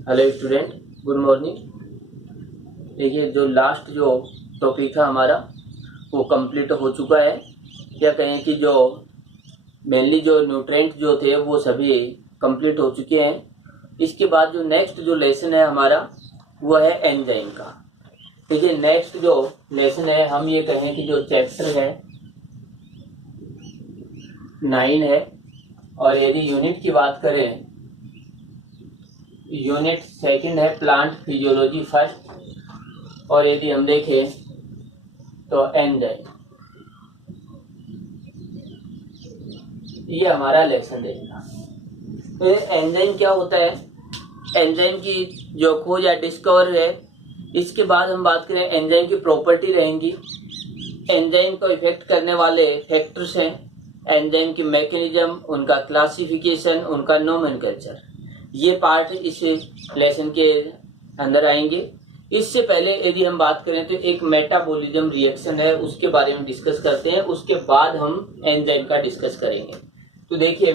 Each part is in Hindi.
Hello student, good morning. देखिए, जो लास्ट जो टॉपिक था हमारा वो कंप्लीट हो चुका है, या कहें कि जो मेनली जो न्यूट्रेंट जो थे वो सभी कंप्लीट हो चुके हैं। इसके बाद जो नेक्स्ट जो लेसन है हमारा वो है एंजाइम का। देखिए, नेक्स्ट जो लेसन है, हम ये कहें कि जो चैप्टर है 9 है, और यदि यूनिट की बात करें, यूनिट सेकंड है प्लांट फिजियोलॉजी फर्स्ट, और यदि हम देखें तो एंजाइम, ये हमारा लेसन रहेगा। तो एंजाइम क्या होता है, एंजाइम की जो खोज या डिस्कवर है। इसके बाद हम बात करें, एंजाइम की प्रॉपर्टी रहेंगी, एंजाइम को इफेक्ट करने वाले फैक्टर्स हैं, एंजाइम की मैकेनिज्म, उनका क्लासिफिकेशन, उनका नोमेनक्लेचर। ये पार्ट इस लेसन के अंदर आएंगे। इससे पहले यदि हम बात करें तो एक मेटाबॉलिज्म रिएक्शन है, उसके बारे में डिस्कस करते हैं, उसके बाद हम एंजाइम का डिस्कस करेंगे। तो देखिए,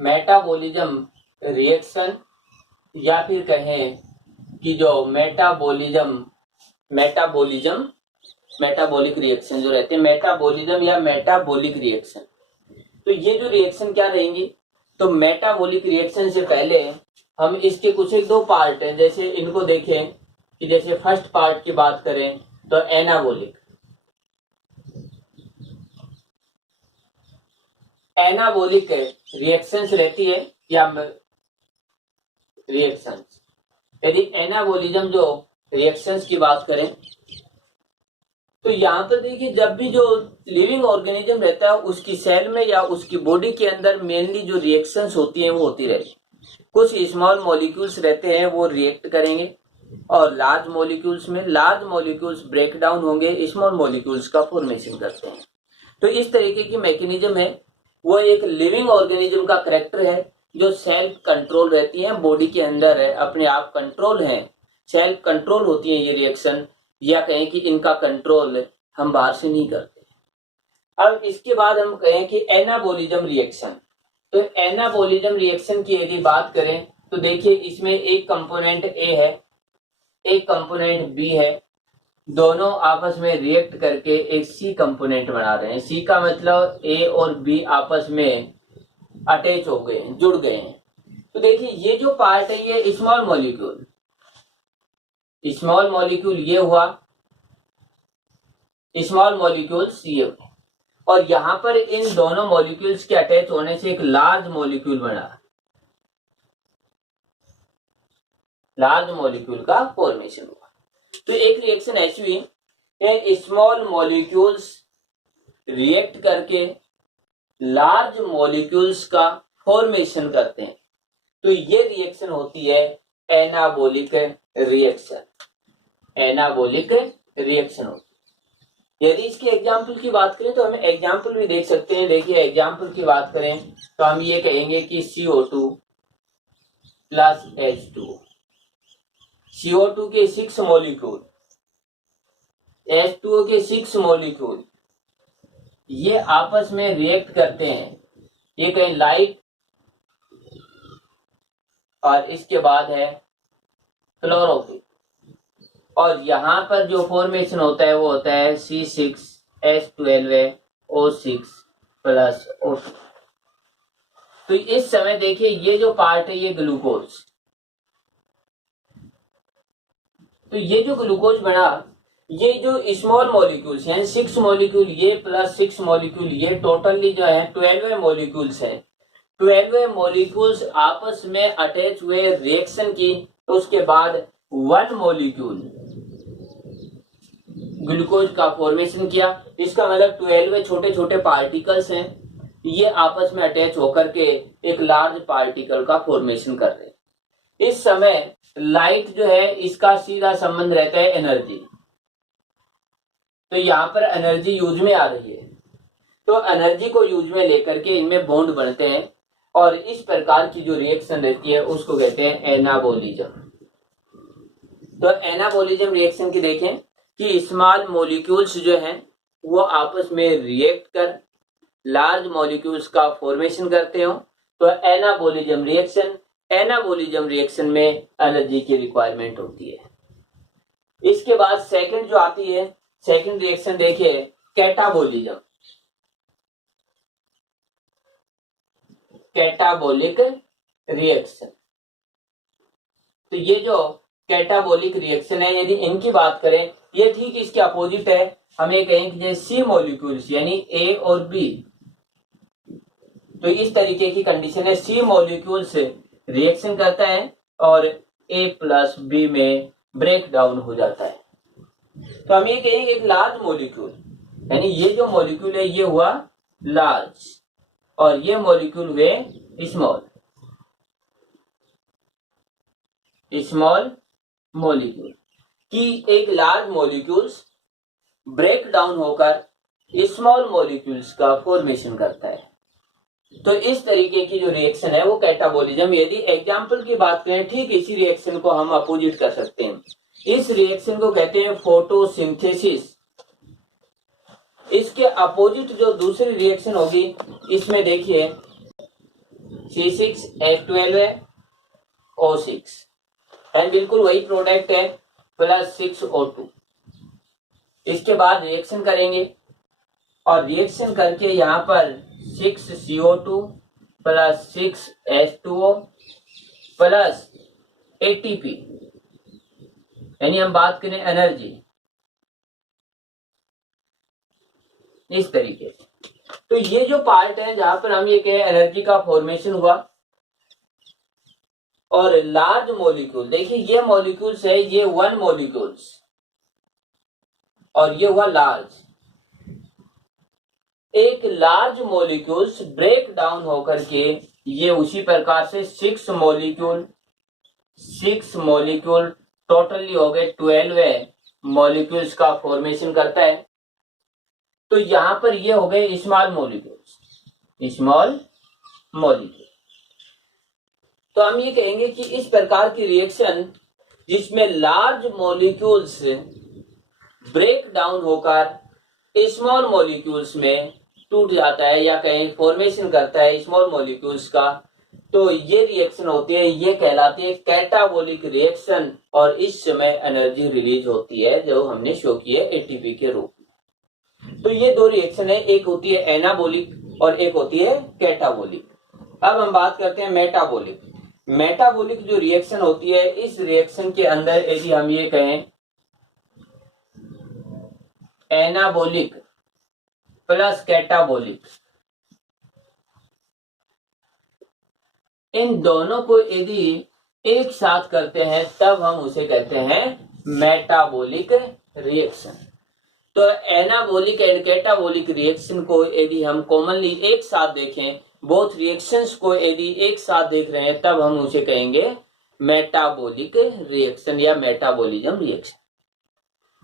मेटाबॉलिज्म रिएक्शन, या फिर कहें कि जो मेटाबॉलिक रिएक्शन जो रहते हैं, मेटाबॉलिज्म या मेटाबॉलिक रिएक्शन। तो ये जो रिएक्शन क्या रहेंगी, तो मेटाबॉलिक रिएक्शन से पहले हम इसके कुछ एक दो पार्ट हैं, जैसे इनको देखें कि जैसे फर्स्ट पार्ट की बात करें तो एनाबॉलिक रिएक्शंस रहती है, या रिएक्शंस। यदि एनाबॉलिज्म जो रिएक्शंस की बात करें तो यहाँ पर देखिए, जब भी जो लिविंग ऑर्गेनिज्म रहता है उसकी सेल में या उसकी बॉडी के अंदर मेनली जो रिएक्शंस होती हैं वो होती रहेगी। कुछ स्मॉल मॉलिक्यूल्स रहते हैं वो रिएक्ट करेंगे, और लार्ज मॉलिक्यूल्स ब्रेक डाउन होंगे, स्मॉल मॉलिक्यूल्स का फॉर्मेशन करते हैं। तो इस तरीके की मैकेनिज्म है, वो एक लिविंग ऑर्गेनिज्म का करेक्टर है, जो सेल्फ कंट्रोल रहती है, बॉडी के अंदर है, अपने आप कंट्रोल है, सेल्फ कंट्रोल होती है ये रिएक्शन, या कहें कि इनका कंट्रोल हम बाहर से नहीं करते। अब इसके बाद हम कहें कि एनाबॉलिज्म रिएक्शन। तो एनाबॉलिज्म रिएक्शन की यदि बात करें तो देखिए, इसमें एक कंपोनेंट ए है, एक कंपोनेंट बी है, दोनों आपस में रिएक्ट करके एक सी कंपोनेंट बना रहे हैं। सी का मतलब ए और बी आपस में अटैच हो गए हैं, जुड़ गए हैं। तो देखिए, ये जो पार्ट है ये स्मॉल मॉलिक्यूल ये हुआ, स्मॉल मॉलिक्यूल्स ये हुए, और यहां पर इन दोनों मॉलिक्यूल्स के अटैच होने से एक लार्ज मॉलिक्यूल बना, लार्ज मॉलिक्यूल का फॉर्मेशन हुआ। तो एक रिएक्शन ऐसी हुई, स्मॉल मॉलिक्यूल्स रिएक्ट करके लार्ज मॉलिक्यूल्स का फॉर्मेशन करते हैं। तो ये रिएक्शन होती है एनाबॉलिक रिएक्शन। एनाबॉलिक रिएक्शन होती है। यदि इसके एग्जाम्पल की बात करें तो हमें एग्जाम्पल भी देख सकते हैं। देखिए, एग्जाम्पल की बात करें तो हम ये कहेंगे कि CO2 प्लस H2, CO2 के 6 मॉलिक्यूल, H2O के 6 मॉलिक्यूल, ये आपस में रिएक्ट करते हैं। ये कहें लाइट, और इसके बाद है क्लोरोफिल, और यहां पर जो फॉर्मेशन होता है वो होता है C6H12O6 प्लस O2। तो इस समय देखिए, ये जो पार्ट है ये ग्लूकोज, तो ये जो ग्लूकोज बना, ये जो स्मॉल मॉलिक्यूल्स हैं 6 मॉलिक्यूल ये प्लस 6 मॉलिक्यूल ये, टोटली जो है 12 मॉलिक्यूल्स हैं। 12 मॉलिक्यूल्स आपस में अटैच हुए, रिएक्शन की, तो उसके बाद 1 मॉलिक्यूल ग्लूकोज का फॉर्मेशन किया। इसका मतलब 12 छोटे छोटे पार्टिकल्स हैं, ये आपस में अटैच होकर के एक लार्ज पार्टिकल का फॉर्मेशन कर रहे हैं। इस समय लाइट जो है इसका सीधा संबंध रहता है एनर्जी, तो यहां पर एनर्जी यूज में आ रही है, तो एनर्जी को यूज में लेकर के इनमें बॉन्ड बनते हैं, और इस प्रकार की जो रिएक्शन रहती है उसको कहते हैं एनाबॉलिज्म। तो एनाबॉलिज्म रिएक्शन की देखें कि स्मॉल मॉलिक्यूल्स जो हैं वो आपस में रिएक्ट कर लार्ज मॉलिक्यूल्स का फॉर्मेशन करते हो तो एनाबोलिज्म रिएक्शन में एनर्जी की रिक्वायरमेंट होती है। इसके बाद सेकंड जो आती है, सेकंड रिएक्शन देखिए कैटाबोलिज्म, कैटाबोलिक रिएक्शन। तो ये जो कैटाबोलिक रिएक्शन है, यदि इनकी बात करें, ये ठीक इसके अपोजिट है। हम ये कहें कि सी मॉलिक्यूल्स यानी ए और बी, तो इस तरीके की कंडीशन है, सी मॉलिक्यूल से रिएक्शन करता है और ए प्लस बी में ब्रेक डाउन हो जाता है। तो हम ये कहेंगे एक लार्ज मॉलिक्यूल, यानी ये जो मॉलिक्यूल है ये हुआ लार्ज और ये मॉलिक्यूल हुए स्मॉल, स्मॉल मॉलिक्यूल की एक लार्ज मॉलिक्यूल्स ब्रेक डाउन होकर स्मॉल मॉलिक्यूल्स का फॉर्मेशन करता है। तो इस तरीके की जो रिएक्शन है वो कैटाबोलिज्म। यदि एग्जाम्पल की बात करें, ठीक इसी रिएक्शन को हम अपोजिट कर सकते हैं। इस रिएक्शन को कहते हैं फोटोसिंथेसिस। इसके अपोजिट जो दूसरी रिएक्शन होगी, इसमें देखिए C6H12 है O6 एंड बिल्कुल वही प्रोडक्ट है प्लस 6O2। इसके बाद रिएक्शन करेंगे और रिएक्शन करके यहाँ पर 6CO2 plus 6H2O plus ATP, यानी हम बात करें एनर्जी, इस तरीके से। तो ये जो पार्ट है जहां पर हम ये कहें एनर्जी का फॉर्मेशन हुआ और लार्ज मॉलिक्यूल, देखिए ये मॉलिक्यूल्स है, ये वन मॉलिक्यूल्स और ये हुआ लार्ज। एक लार्ज मॉलिक्यूल्स ब्रेक डाउन होकर के ये उसी प्रकार से 6 मॉलिक्यूल टोटली हो गए 12 मॉलिक्यूल्स का फॉर्मेशन करता है। तो यहां पर ये हो गए स्मॉल मॉलिक्यूल्स, स्मॉल मॉलिक्यूल। तो हम ये कहेंगे कि इस प्रकार की रिएक्शन जिसमें लार्ज मॉलिक्यूल्स ब्रेक डाउन होकर स्मॉल मॉलिक्यूल्स में टूट जाता है या कहीं फॉर्मेशन करता है स्मॉल मॉलिक्यूल्स का, तो ये रिएक्शन होती है, ये कहलाती है कैटाबोलिक रिएक्शन और इस समय एनर्जी रिलीज होती है जो हमने शो की है एटीपी के रूप में। तो ये दो रिएक्शन है, एक होती है एनाबोलिक और एक होती है कैटाबोलिक। अब हम बात करते हैं मेटाबोलिक। मेटाबोलिक जो रिएक्शन होती है, इस रिएक्शन के अंदर यदि हम ये कहें एनाबोलिक प्लस कैटाबोलिक, इन दोनों को यदि एक साथ करते हैं तब हम उसे कहते हैं मेटाबोलिक रिएक्शन। तो एनाबोलिक एंड कैटाबोलिक रिएक्शन को यदि हम कॉमनली एक साथ देखें, बोथ रिएक्शंस को यदि एक साथ देख रहे हैं तब हम उसे कहेंगे मेटाबोलिक रिएक्शन या मेटाबोलिज्म रिएक्शन।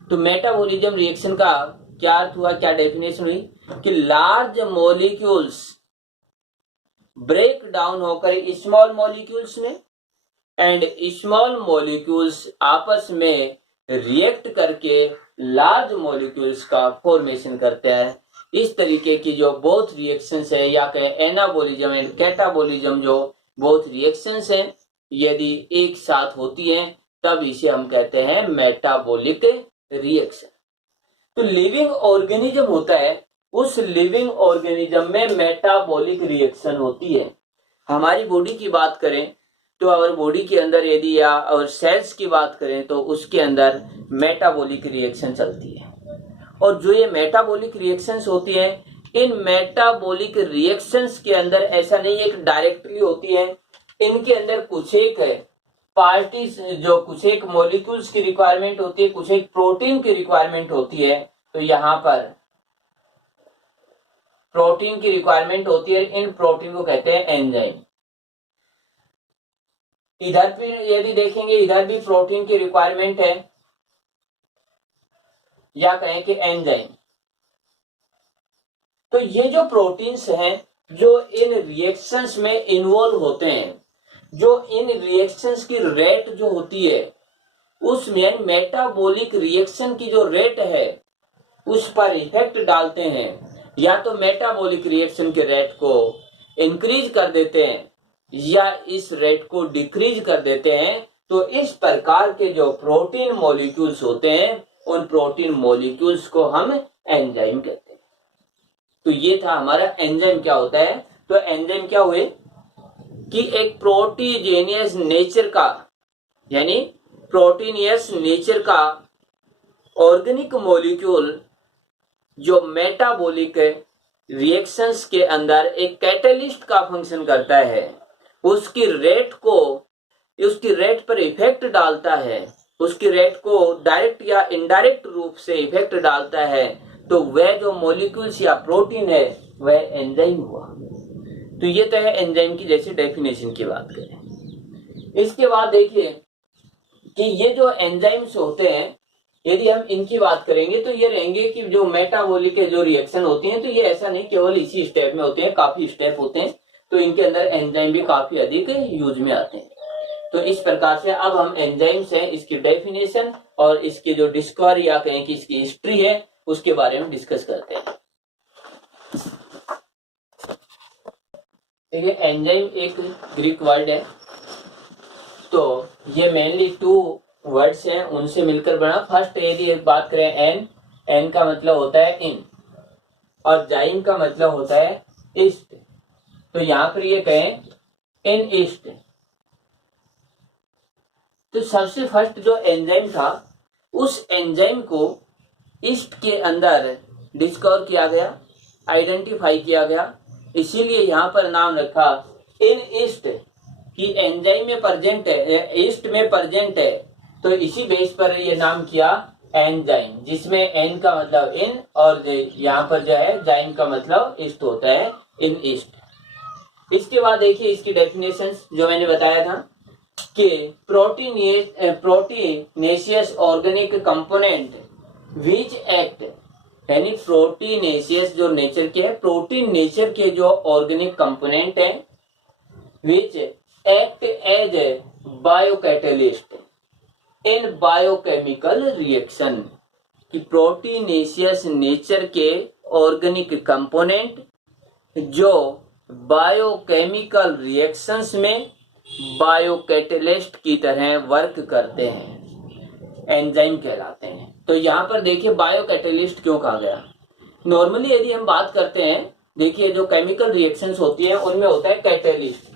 तो मेटाबोलिज्म रिएक्शन का क्या अर्थ हुआ, क्या डेफिनेशन हुई कि लार्ज मॉलिक्यूल्स ब्रेक डाउन होकर स्मॉल मॉलिक्यूल्स में एंड स्मॉल मॉलिक्यूल्स आपस में रिएक्ट करके लार्ज मॉलिक्यूल्स का फॉर्मेशन करते हैं। इस तरीके की जो बोथ रिएक्शंस है या कहें एनाबोलिज्म एंड कैटाबोलिज्म, जो बोथ रिएक्शंस हैं यदि एक साथ होती हैं तब इसे हम कहते हैं मेटाबोलिक रिएक्शन। तो लिविंग ऑर्गेनिज्म होता है, उस लिविंग ऑर्गेनिज्म में मेटाबॉलिक रिएक्शन होती है। हमारी बॉडी की बात करें तो अगर बॉडी के अंदर यदि या और सेल्स की बात करें तो उसके अंदर मेटाबॉलिक रिएक्शन चलती है। और जो ये मेटाबॉलिक रिएक्शंस होती हैं, इन मेटाबॉलिक रिएक्शंस के अंदर ऐसा नहीं है कि डायरेक्टली होती है, इनके अंदर कुछ एक पार्टीज जो कुछ एक मॉलिक्यूल्स की रिक्वायरमेंट होती है, कुछ एक प्रोटीन की रिक्वायरमेंट होती है। तो यहाँ पर प्रोटीन की रिक्वायरमेंट होती है, इन प्रोटीन को कहते हैं एंजाइम। इधर भी यदि देखेंगे, इधर भी प्रोटीन की रिक्वायरमेंट है या कहें कि एंजाइम। तो ये जो प्रोटीन्स हैं जो इन रिएक्शंस में इन्वॉल्व होते हैं, जो इन रिएक्शंस की रेट जो होती है उसमें मेटाबॉलिक रिएक्शन की जो रेट है उस पर इफेक्ट डालते हैं। या तो मेटाबॉलिक रिएक्शन के रेट को इंक्रीज कर देते हैं या इस रेट को डिक्रीज कर देते हैं। तो इस प्रकार के जो प्रोटीन मॉलिक्यूल्स होते हैं उन प्रोटीन मॉलिक्यूल्स को हम एंजाइम कहते हैं। तो ये था हमारा एंजाइम क्या होता है। तो एंजाइम क्या हुए कि एक प्रोटीजेनियस नेचर का यानी प्रोटीनियस नेचर का ऑर्गेनिक मॉलिक्यूल जो मेटाबॉलिक रिएक्शंस के अंदर एक कैटलिस्ट का फंक्शन करता है, उसकी रेट पर इफेक्ट डालता है, उसकी रेट को डायरेक्ट या इनडायरेक्ट रूप से इफेक्ट डालता है, तो वह जो मॉलिक्यूल्स या प्रोटीन है वह एंजाइम हुआ। तो ये तो है एंजाइम की जैसे डेफिनेशन की बात करें। इसके बाद देखिए कि ये जो एंजाइम्स होते हैं, यदि हम इनकी बात करेंगे तो ये रहेंगे कि जो मेटाबॉलिक जो रिएक्शन होती हैं, तो ये ऐसा नहीं केवल इसी स्टेप में होते हैं, काफी स्टेप होते हैं, तो इनके अंदर एंजाइम भी काफी अधिक यूज में आते हैं। तो इस प्रकार से अब हम एंजाइम्स हैं, इसकी डेफिनेशन और इसकी जो डिस्कवर या कहें कि इसकी हिस्ट्री है उसके बारे में डिस्कस करते हैं। देखिए एंजाइम एक ग्रीक वर्ड है, तो ये मेनली 2 वर्ड्स हैं उनसे मिलकर बना। फर्स्ट यदि एक बात करें एन का मतलब होता है इन और जाइम का मतलब होता है ईस्ट। तो यहां पर ये कहें इन ईस्ट। तो सबसे फर्स्ट जो एंजाइम था उस एंजाइम को ईस्ट के अंदर डिस्कवर किया गया, आइडेंटिफाई किया गया, इसीलिए यहां पर नाम रखा इन ईस्ट कि एंजाइम में प्रेजेंट है, ईस्ट में प्रेजेंट है, तो इसी बेस पर ये नाम किया एंजाइम, जिसमें एन का मतलब इन और यहाँ पर जो है जाइम का मतलब ईस्ट होता है, इन ईस्ट। इसके बाद देखिए इसकी डेफिनेशन जो मैंने बताया था कि proteinaceous organic component which act, यानी प्रोटीनेशियस जो नेचर के है, प्रोटीन नेचर के जो ऑर्गेनिक कंपोनेंट है which act as biocatalyst in biochemical reaction, कि प्रोटीनेशियस नेचर के ऑर्गेनिक कंपोनेंट जो बायोकेमिकल रिएक्शंस में बायोकैटलिस्ट की तरह वर्क करते हैं, एंजाइम कहलाते हैं। तो यहाँ पर देखिए बायोकैटलिस्ट क्यों कहा गया। नॉर्मली यदि हम बात करते हैं, देखिए जो केमिकल रिएक्शंस होती है उनमें होता है कैटलिस्ट।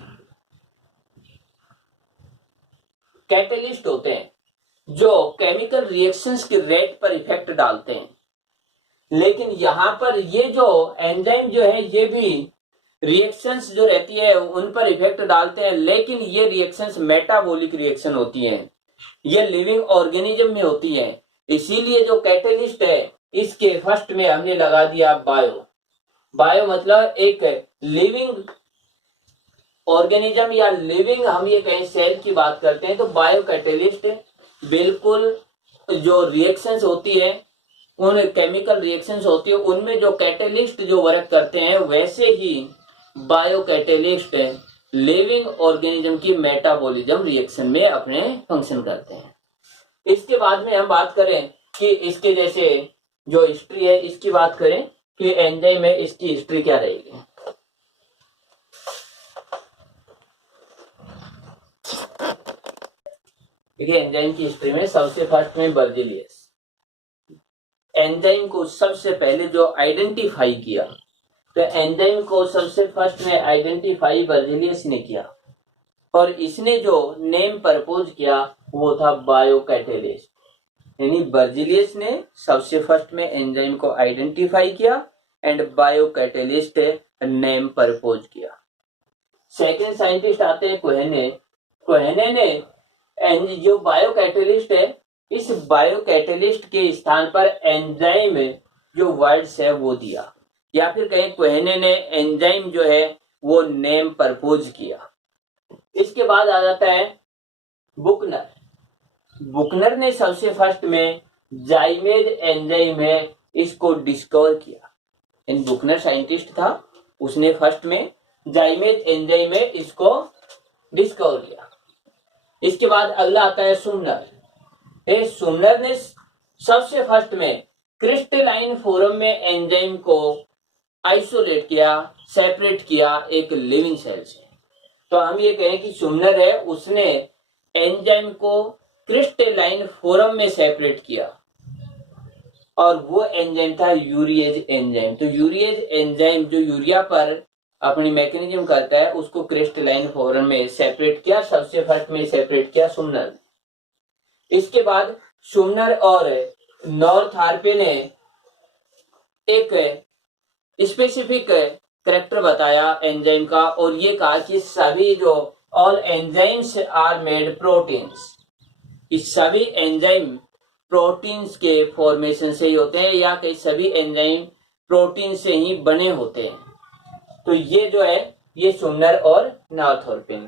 कैटलिस्ट होते हैं जो केमिकल रिएक्शंस के रेट पर इफेक्ट डालते हैं, लेकिन यहां पर ये जो एंजाइम जो है ये भी रिएक्शंस जो रहती है उन पर इफेक्ट डालते हैं, लेकिन ये रिएक्शंस मेटाबॉलिक रिएक्शन होती हैं, ये लिविंग ऑर्गेनिज्म में होती हैं। इसीलिए जो कैटलिस्ट है इसके फर्स्ट में हमने लगा दिया बायो। बायो मतलब एक लिविंग ऑर्गेनिज्म या लिविंग, हम ये कहें सेल की बात करते हैं, तो बायो कैटलिस्ट बिल्कुल जो रिएक्शंस होती है, उन केमिकल रिएक्शंस होती है उनमें जो कैटलिस्ट जो वर्क करते हैं, वैसे ही बायो कैटलिस्ट लिविंग ऑर्गेनिज्म की मेटाबॉलिज्म रिएक्शन में अपने फंक्शन करते हैं। इसके बाद में हम बात करें कि इसके जैसे जो हिस्ट्री है इसकी बात करें कि एंजाइम में इसकी हिस्ट्री क्या रहेगी। देखिए एंजाइम की हिस्ट्री में सबसे फर्स्ट में बर्जिलियस, एंजाइम को सबसे पहले जो आइडेंटिफाई किया, तो एंजाइम को सबसे फर्स्ट में आइडेंटिफाई बर्जिलियस ने किया और इसने जो नेम प्रपोज किया वो था बायोकैटलिस्ट। यानी बर्जिलियस ने सबसे फर्स्ट में एंजाइम को आइडेंटिफाई किया एंड बायोकैटलिस्ट नेम प्रपोज किया। सेकेंड साइंटिस्ट आते हैं कोहेने। कोहेने ने जो बायोकैटलिस्ट है, इस बायोकैटलिस्ट के स्थान पर एंजाइम जो वर्ड्स है वो दिया, या फिर कहें कोहेने ने एंजाइम जो है वो नेम प्रपोज किया। इसके बाद आ जाता है बुकनर। बुकनर ने सबसे फर्स्ट में जाइमेज एंजाइम है इसको डिस्कवर किया। इन बुकनर साइंटिस्ट था, उसने फर्स्ट में जाइमेज एंजाइम है इसको डिस्कवर किया। इसके बाद अगला आता है सुमनर। सुमनर ने सबसे फर्स्ट में क्रिस्टलाइन फॉर्म में एंजाइम को आइसोलेट किया, सेपरेट किया एक लिविंग सेल से। तो हम ये कहें कि सुमनर है उसने एंजाइम को क्रिस्टलाइन फॉर्म में सेपरेट किया और वो एंजाइम था यूरिएज एंजाइम। तो यूरिएज एंजाइम जो यूरिया पर अपनी मैकेनिज्म करता है उसको क्रिस्टलाइन फॉर्म में सेपरेट किया, सबसे फर्स्ट में सेपरेट किया सुमनर ने। इसके बाद सुमनर और नॉर्थार्पे ने एक स्पेसिफिक करेक्टर बताया एंजाइम का और ये कहा कि सभी जो all enzymes are made proteins, इस सभी एंजाइम प्रोटीन्स के फॉर्मेशन से ही होते हैं या कई सभी एंजाइम प्रोटीन से ही बने होते हैं। तो ये जो है ये सुमनर और नॉर्थार्पे।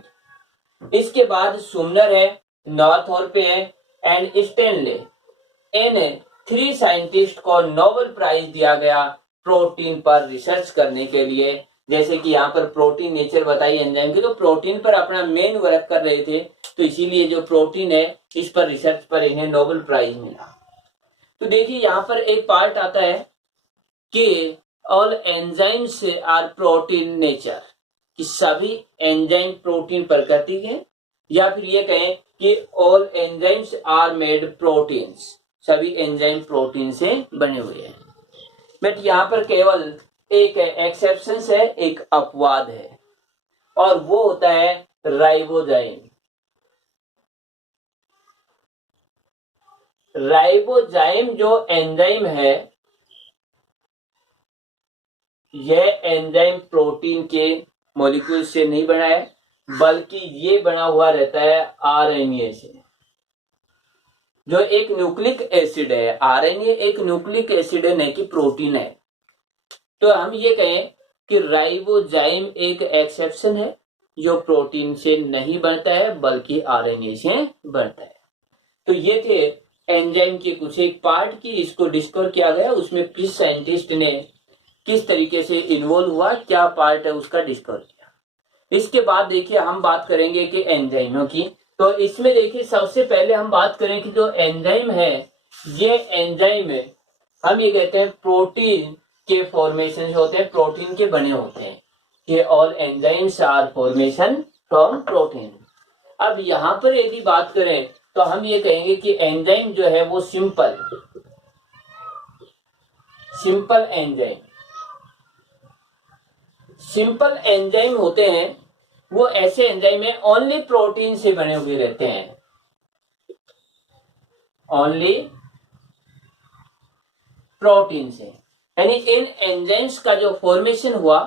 इसके बाद सुमनर है, नॉर्थार्पे है एंड स्टेनले, इन 3 साइंटिस्ट को नोबेल प्राइज दिया गया प्रोटीन पर रिसर्च करने के लिए। जैसे कि यहाँ पर प्रोटीन नेचर बताई एंजाइम की, तो प्रोटीन पर अपना मेन वर्क कर रहे थे, तो इसीलिए जो प्रोटीन है इस पर रिसर्च पर इन्हें नोबेल प्राइज मिला। तो देखिए यहाँ पर एक पार्ट आता है कि all enzymes are protein nature, कि सभी एंजाइम प्रोटीन प्रकृति के, या फिर ये कहें कि all enzymes are made proteins, सभी एंजाइम प्रोटीन से बने हुए हैं। बट यहाँ पर केवल एक एक्सेप्शन है, एक अपवाद है और वो होता है राइबोजाइम। राइबोजाइम जो एंजाइम है यह एंजाइम प्रोटीन के मॉलिक्यूल से नहीं बना है, बल्कि ये बना हुआ रहता है आरएनए से, जो एक न्यूक्लिक एसिड है। आरएनए एक न्यूक्लिक एसिड है, नहीं कि प्रोटीन है। तो हम ये कहें कि राइबोजाइम एक एक्सेप्शन है जो प्रोटीन से नहीं बनता है बल्कि आरएनए से बनता है। तो ये थे एंजाइम के कुछ एक पार्ट की, इसको डिस्कवर किया गया, उसमें किस साइंटिस्ट ने किस तरीके से इन्वॉल्व हुआ, क्या पार्ट है उसका डिस्कवर किया। इसके बाद देखिए हम बात करेंगे कि एंजाइमों की। तो इसमें देखिए सबसे पहले हम बात करें कि जो एंजाइम है ये एंजाइम है, हम ये कहते हैं प्रोटीन के फॉर्मेशन होते हैं, प्रोटीन के बने होते हैं, कि all enzymes are formation from protein. अब यहाँ पर यदि बात करें तो हम ये कहेंगे कि एंजाइम जो है वो सिंपल एंजाइम, सिंपल एंजाइम होते हैं वो ऐसे एंजाइम है ओनली प्रोटीन से बने हुए रहते हैं, ओनली प्रोटीन से, यानी इन एंजाइम्स का जो फॉर्मेशन हुआ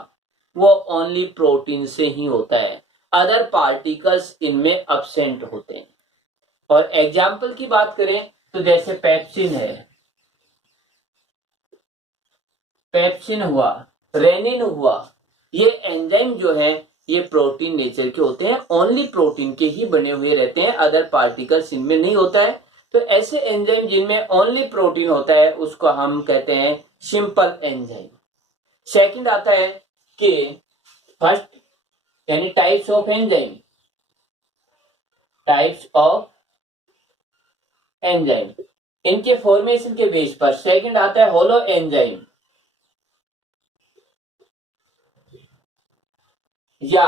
वो ओनली प्रोटीन से ही होता है, अदर पार्टिकल्स इनमें अब्सेंट होते हैं। और एग्जाम्पल की बात करें तो जैसे पेप्सिन हुआ, रेनिन हुआ, ये एंजाइम जो है ये प्रोटीन नेचर के होते हैं, ओनली प्रोटीन के ही बने हुए रहते हैं, अदर पार्टिकल्स इनमें नहीं होता है। तो ऐसे एंजाइम जिनमें ओनली प्रोटीन होता है उसको हम कहते हैं सिंपल एंजाइम। सेकंड आता है कि फर्स्ट यानी types of enzyme, types of enzyme इनके फॉर्मेशन के बेस पर। सेकंड आता है होलो एंजाइम या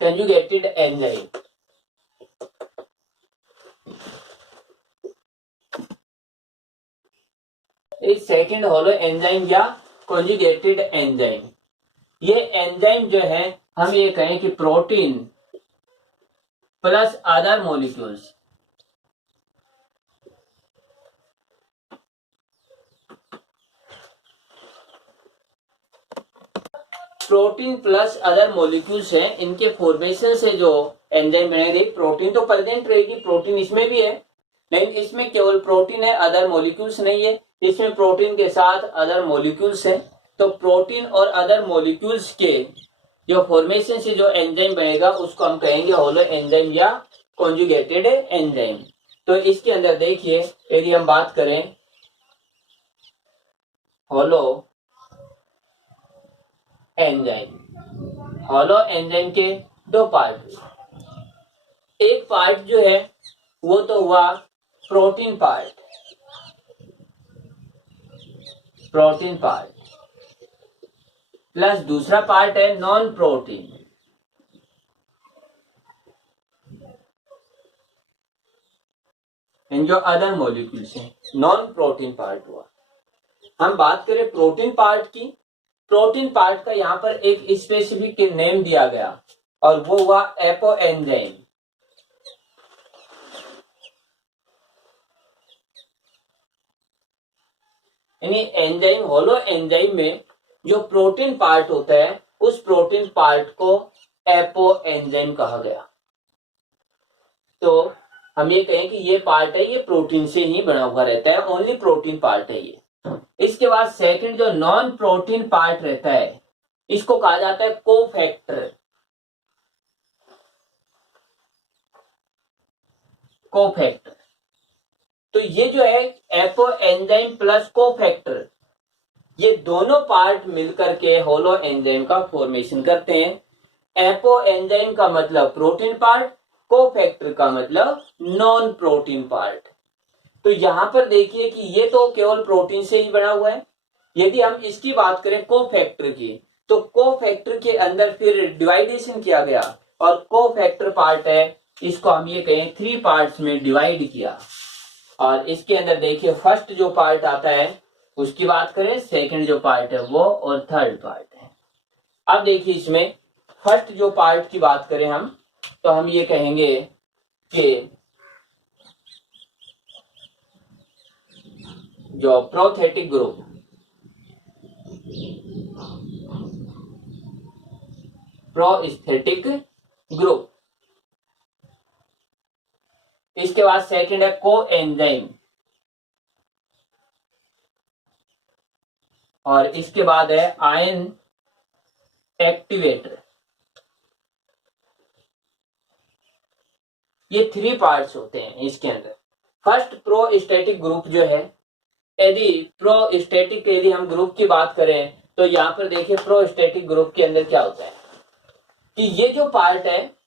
कंजुगेटेड एंजाइम। इस सेकंड होलो एंजाइम या कंजुगेटेड एंजाइम, ये एंजाइम जो है हम ये कहें कि protein plus other molecules, protein plus other molecules हैं, इनके फॉर्मेशन से जो एंजाइम बनेगी। प्रोटीन तो प्रेजेंट रहेगी, प्रोटीन इसमें भी है, लेकिन इसमें केवल प्रोटीन है, अदर मॉलिक्यूल्स नहीं है। इसमें प्रोटीन के साथ अदर मॉलिक्यूल्स हैं। तो प्रोटीन और अदर मॉलिक्यूल्स के जो फॉर्मेशन से जो एंजाइम बनेगा उसको हम कहेंगे होलो एंजाइम या कॉन्जुगेटेड एंजाइम। तो इसके अंदर देखिए यदि हम बात करें होलो एंजाइम, होलो एंजाइम के दो पार्ट, एक पार्ट जो है वो तो हुआ protein part, protein part, plus दूसरा पार्ट है नॉन प्रोटीन। इन जो अदर मॉलिक्यूल्स हैं, नॉन प्रोटीन पार्ट हुआ। हम बात करें प्रोटीन पार्ट की, प्रोटीन पार्ट का यहां पर एक स्पेसिफिक नेम दिया गया और वो हुआ एपो एंजाइम। यानी एंजाइम, होलो एंजाइम में जो प्रोटीन पार्ट होता है उस प्रोटीन पार्ट को एपो एंजाइम कहा गया। तो हम ये कहें कि ये पार्ट है, ये प्रोटीन से ही बना हुआ रहता है, ओनली प्रोटीन पार्ट है ये। इसके बाद सेकंड जो नॉन प्रोटीन पार्ट रहता है इसको कहा जाता है कोफैक्टर। कोफैक्टर, तो ये जो है एपो एंजाइम प्लस कोफैक्टर, ये दोनों पार्ट मिलकर के होलो एंजाइम का फॉर्मेशन करते हैं। एपो एंजाइम का मतलब प्रोटीन पार्ट, कोफैक्टर का मतलब नॉन प्रोटीन पार्ट। तो यहां पर देखिए कि ये तो केवल प्रोटीन से ही बना हुआ है। यदि हम इसकी बात करें कोफैक्टर की, तो कोफैक्टर के अंदर फिर डिवाइडेशन किया गया और कोफैक्टर पार्ट है, इसको हम ये कहें 3 पार्ट्स में डिवाइड किया। और इसके अंदर देखिए फर्स्ट जो पार्ट आता है उसकी बात करें, सेकंड जो पार्ट है वो, और थर्ड पार्ट है। अब देखिए इसमें फर्स्ट जो पार्ट की बात करें हम, तो हम ये कहेंगे कि जो प्रोस्थेटिक ग्रुप, प्रोस्थेटिक ग्रुप, इसके बाद सेकंड है को एंजाइम, और इसके बाद है आयन एक्टिवेटर। ये 3 पार्ट्स होते हैं इसके अंदर। फर्स्ट प्रोस्थेटिक ग्रुप जो है, यदि प्रोस्थेटिक यदि हम ग्रुप की बात करें तो यहां पर देखिए प्रोस्थेटिक ग्रुप के अंदर क्या होता है कि ये जो पार्ट है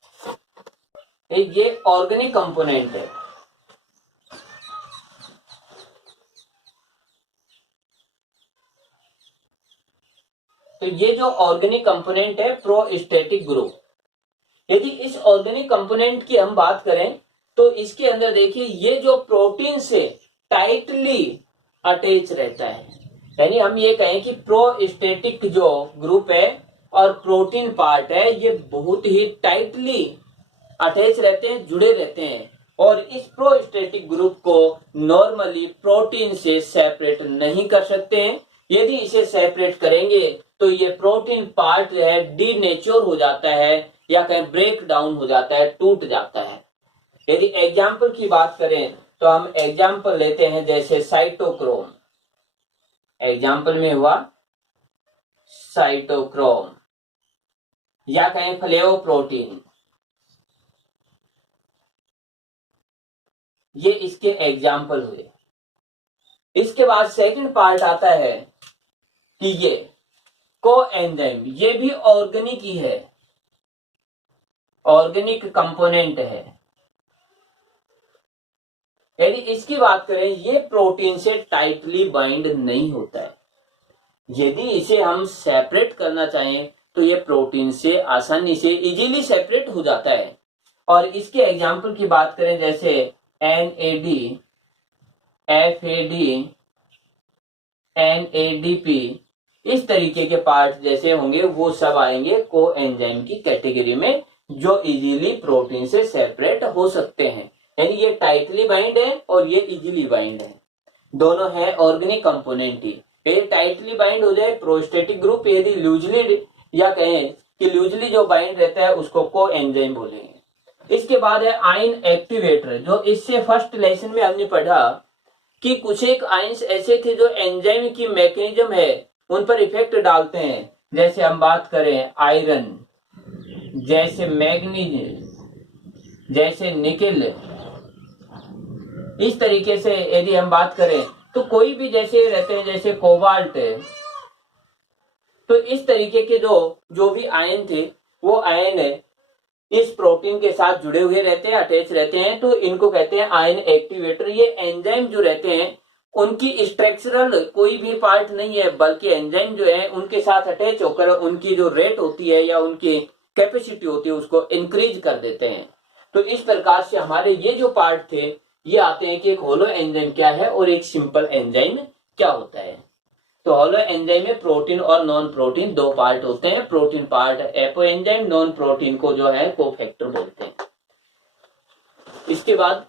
ये ऑर्गेनिक कंपोनेंट है। तो ये जो ऑर्गेनिक कंपोनेंट है प्रोस्थेटिक ग्रुप, यदि इस ऑर्गेनिक कंपोनेंट की हम बात करें तो इसके अंदर देखिए ये जो प्रोटीन से टाइटली अटैच रहता है। यानी हम ये कहें कि प्रोस्थेटिक जो ग्रुप है और प्रोटीन पार्ट है ये बहुत ही टाइटली अटैच रहते हैं, जुड़े रहते हैं, और इस प्रोस्थेटिक ग्रुप को नॉर्मली प्रोटीन से सेपरेट नहीं कर सकते हैं। यदि इसे सेपरेट करेंगे तो ये प्रोटीन पार्ट जो है डीनेचर हो जाता है या कहीं ब्रेक डाउन हो जाता है, टूट जाता है। यदि एग्जाम्पल की बात करें तो हम एग्जाम्पल लेते हैं जैसे साइटोक्रोम। एग्जाम्पल में हुआ साइटोक्रोम या कहें फ्लेवोप्रोटीन, ये इसके एग्जाम्पल हुए। इसके बाद सेकंड पार्ट आता है कि ये कोएंजाइम, ये भी ऑर्गेनिक ही है, ऑर्गेनिक कंपोनेंट है। यदि इसकी बात करें ये प्रोटीन से टाइटली बाइंड नहीं होता है। यदि इसे हम सेपरेट करना चाहें तो ये प्रोटीन से आसानी से इजीली सेपरेट हो जाता है। और इसके एग्जाम्पल की बात करें जैसे NAD, FAD, NADP, इस तरीके के पार्ट जैसे होंगे वो सब आएंगे कोएंजाइम की कैटेगरी में, जो इजीली प्रोटीन से सेपरेट हो सकते हैं। यानी ये टाइटली बाइंड है और ये इजीली बाइंड है, दोनों है ऑर्गेनिक कंपोनेंट ही। यदि टाइटली बाइंड हो जाए प्रोस्थेटिक ग्रुप, यदि लूजली या कहें कि लूजली जो बाइंड रहता है उसको कोएंजाइम बोलेंगे। इसके बाद है आयन एक्टिवेटर, जो इससे फर्स्ट लेसन में हमने पढ़ा कि कुछ एक आयंस ऐसे थे जो एंजाइम की मैकेनिज्म है उन पर इफेक्ट डालते हैं। जैसे हम बात करें आयरन, जैसे मैग्नीज, जैसे निकेल, इस तरीके से यदि हम बात करें तो कोई भी जैसे रहते हैं जैसे कोबाल्ट है, तो इस तरीके के जो भी आयन थे वो आयन है इस प्रोटीन के साथ जुड़े हुए रहते हैं, अटैच रहते हैं, तो इनको कहते हैं आयन एक्टिवेटर। ये एंजाइम जो रहते हैं उनकी स्ट्रक्चरल कोई भी पार्ट नहीं है, बल्कि एंजाइम जो है उनके साथ अटैच होकर उनकी जो रेट होती है या उनकी कैपेसिटी होती है उसको इंक्रीज कर देते हैं। तो इस प्रकार से हमारे ये जो पार्ट थे ये आते हैं कि एक होलो एंजाइम क्या है और एक सिंपल एंजाइम क्या होता है। तो होलो एंजाइम में प्रोटीन और नॉन प्रोटीन दो पार्ट होते हैं। Protein part apo enzyme, non protein को जो है कोफैक्टर बोलते हैं। इसके बाद